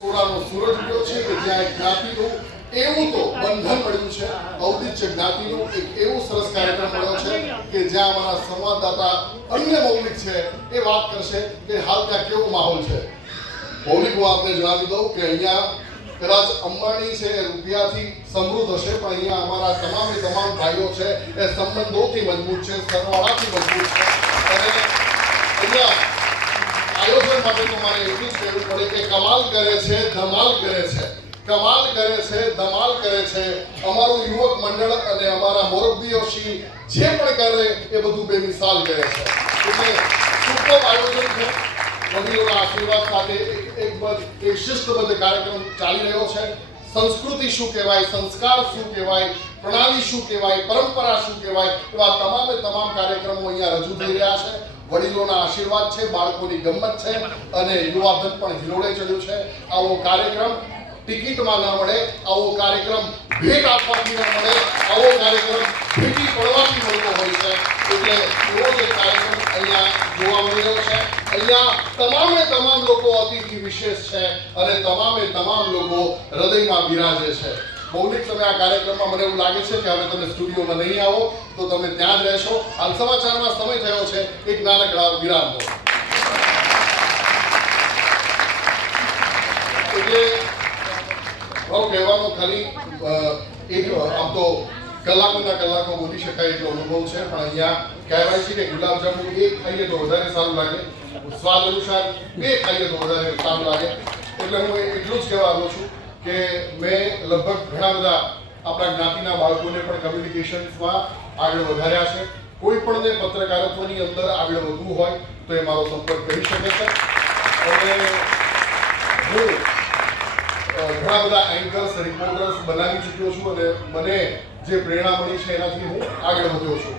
સોનાનો સૂરજ ઉગ્યો છે કે જ્યાં એક જ્ઞાતિનું એવું તો બંધન મળ્યું છે, ઔદિત્ય જ્ઞાતિનું એક એવું સરસ કાર્યક્રમ મળ્યો છે કે જ્યાં અમારા સંવાદદાતા અન્ય મૌલિક છે એ વાત કરશે કે હાલ ત્યાં કેવો માહોલ છે. મૌલિક હું આપને જણાવી દઉં કે અહીંયા કદાચ અંબાણી છે એ રૂપિયાથી સમૃદ્ધ હશે, પણ અહીંયા અમારા તમામ ભાઈઓ છે એ સંબંધોથી મજબૂત છે, સરવાળાથી મજબૂત છે. અને અહીંયા આયોજન માટે તમારે એટલું જ કહેવું પડે કે કમાલ કરે છે, ધમાલ કરે છે, કમાલ કરે છે, ધમાલ કરે છે. અમારું યુવક મંડળ અને અમારા મોરબીઓ શ્રી જે પણ કરે એ બધું બેમિસાલ કરે છે. એટલે સુપર આયોજન છે. વડીલોના આશીર્વાદ સાથે એક શિસ્તબદ્ધ કાર્યક્રમ ચાલી રહ્યો છે. સંસ્કૃતિ શું કહેવાય, સંસ્કાર શું કહેવાય, પ્રણાલી શું કહેવાય, પરંપરા શું કહેવાય, એવા તમામ કાર્યક્રમો અહીંયા રજૂ થઈ રહ્યા છે. વડીલોના આશીર્વાદ છે, બાળકોની ગમત છે અને યુવાધન પણ હિલોડે ચડ્યું છે. આવો કાર્યક્રમ ટિકિટમાં ન મળે, આવો કાર્યક્રમ ભેટ આપવાથી ન મળે, આવો કાર્યક્રમ ભેટી પડવાથી મળતો હોય છે. એટલે એવો જ કાર્યક્રમ અહીંયા જોવા મળી રહ્યો છે. અહીંયા તમામ લોકો અતિથિ વિશેષ છે અને તમામ લોકો હૃદયમાં બિરાજે છે. મૌલિક, તમે આ કાર્યક્રમમાં મને એવું લાગે છે કે હવે તમે સ્ટુડિયોમાં નહીં આવો તો તમે ત્યાં જ રહેશો. હાલ સમાચારમાં સમય થયો છે એક નાનકડા વિરામનો. એટલે કહેવાનો ખાલી એક આમ તો કલાકો બોલી શકાય એટલો અનુભવ છે, પણ અહીંયા કહેવાય છે કે ગુલાબજાંબુ એક ખાઈએ તો વધારે સારું લાગે, સ્વાદ અનુસાર બે ખાઈએ તો વધારે સારું લાગે. એટલે હું એટલું જ કહેવા આવ્યો છું કે મેં લગભગ ઘણા બધા આપણા જ્ઞાતિના બાળકોને પણ કમ્યુનિકેશન્સમાં આગળ વધાર્યા છે. કોઈ પણને પત્રકારત્વની અંદર આગળ વધવું હોય તો એ મારો સંપર્ક કરી શકે છે. અને હું ઘણા બધા એન્કર્સ, રિપોર્ટર્સ બનાવી ચૂક્યો છું અને મને જે પ્રેરણા મળી છે એનાથી હું આગળ વધ્યો છું.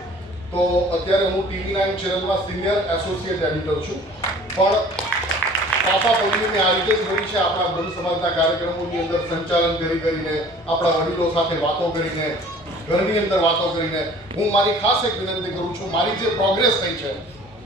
તો અત્યારે હું TV9 ચેનલમાં સિનિયર એસોસિએટ એડિટર છું. પણ પાપા પગલીની આ રીતે જ મળી છે. આપણા બ્રહ્મ સમાજના કાર્યક્રમોની અંદર સંચાલન કરીને, આપણા વડીલો સાથે વાતો કરીને, ઘરની અંદર વાતો કરીને હું મારી ખાસ એક વિનંતી કરું છું. મારી જે પ્રોગ્રેસ થઈ છે,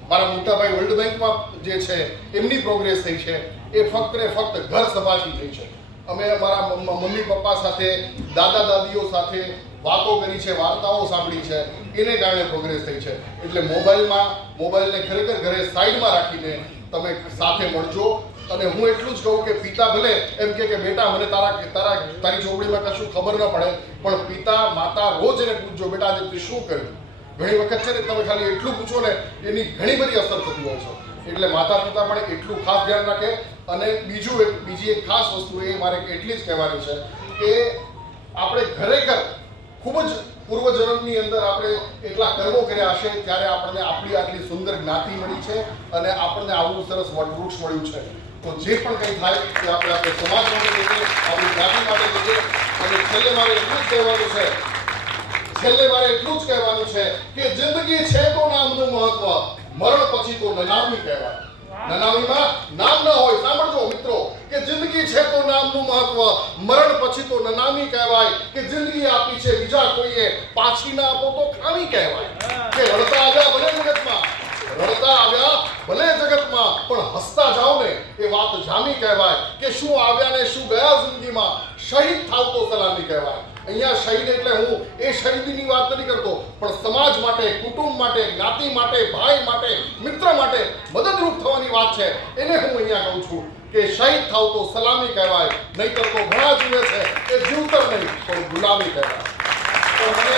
મારા મોટાભાઈ વર્લ્ડ બેંકમાં જે છે એમની પ્રોગ્રેસ થઈ છે, એ ફક્ત ને ફક્ત ઘર સભાથી થઈ છે. અમે અમારા મમ્મી પપ્પા સાથે, દાદા દાદીઓ સાથે વાતો કરી છે, વાર્તાઓ સાંભળી છે, એને કારણે પ્રોગ્રેસ થઈ છે. એટલે મોબાઈલને ખરેખર ઘરે સાઈડમાં રાખીને તમે સાથે મળજો. અને હું એટલું જ કહું કે પિતા ભલે એમ કે બેટા મને તારી ચોપડીમાં કશું ખબર ન પડે, પણ પિતા માતા રોજ એને પૂછજો, બેટા આજે તે શું કર્યું. ઘણી વખત છે ને તમે ખાલી એટલું પૂછો ને એની ઘણી બધી અસર થતી હોય છે. એટલે માતા પિતા પણ એટલું ખાસ ધ્યાન રાખે. અને બીજી એક ખાસ વસ્તુ એ મારે એટલી જ કહેવાની છે કે આપણે ખરેખર ખૂબ જ પૂર્વજન્મની અંદર આપણે એટલા કર્મો કર્યા હશે ત્યારે આપણને આપણી આટલી સુંદર જ્ઞાતિ મળી છે અને આપણને આવું સરસ વટવૃક્ષ મળ્યું છે. તો જે પણ કંઈ થાય તે આપણે સમાજ માટે જોઈએ, આપણી જ્ઞાતિ માટે જોઈએ. અને છેલ્લે મારે એટલું જ કહેવાનું છે કે જિંદગી છે તો નામનું મહત્વ, મરણ પછી તો નનામી કહેવાય. નનામીમાં નામ ન હોય. સાંભળજો મિત્રો, કે જિંદગી છે તો નામનું મહત્વ, મરણ પછી તો નનામી કહેવાય. કે જિંદગી આપી છે બીજા કોઈએ, પાછી ના આપો તો ખામી કહેવાય. કે રડતા આવ્યા ભલે જગતમાં, પણ હસતા જાઓ ને એ વાત જામી કહેવાય. કે શું આવ્યા ને શું ગયા જિંદગીમાં, શહીદ થાવ તો સલામી કહેવાય. અહીંયા શહીદ એટલે હું એ શહીદીની વાત નથી કરતો, પણ સમાજ માટે, કુટુંબ માટે, જ્ઞાતિ માટે, ભાઈ માટે, મિત્ર માટે મદદરૂપ થવાની વાત છે. એને હું અહીંયા કહું છું કે શહીદ થાવ તો સલામી કહેવાય, નહીતર તો ઘણા જીવે છે એ જીવતર નહીં પણ ગુલામી કહેવાય. તો મને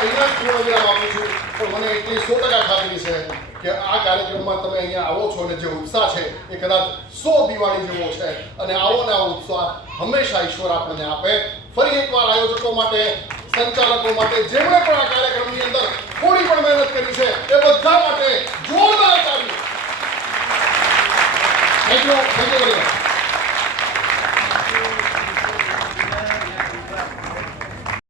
અહીંયા જ પૂર્ણ વિરામ આપું છું. પણ મને એટલી 100% ખાતરી છે કે આ કાર્યક્રમમાં તમે અહીંયા આવો છો અને જે ઉત્સાહ છે એ કદાચ 100 દિવાળી જેવો છે. અને આવો ને આવો ઉત્સાહ હંમેશા ઈશ્વર આપણને આપે. ફરી એકવાર આયોજકો માટે, સંચાલકો માટે, જેમણે પણ આ કાર્યક્રમની અંદર થોડી પણ મહેનત કરી છે એ બધા માટે જોરદાર તાળી. Thank you.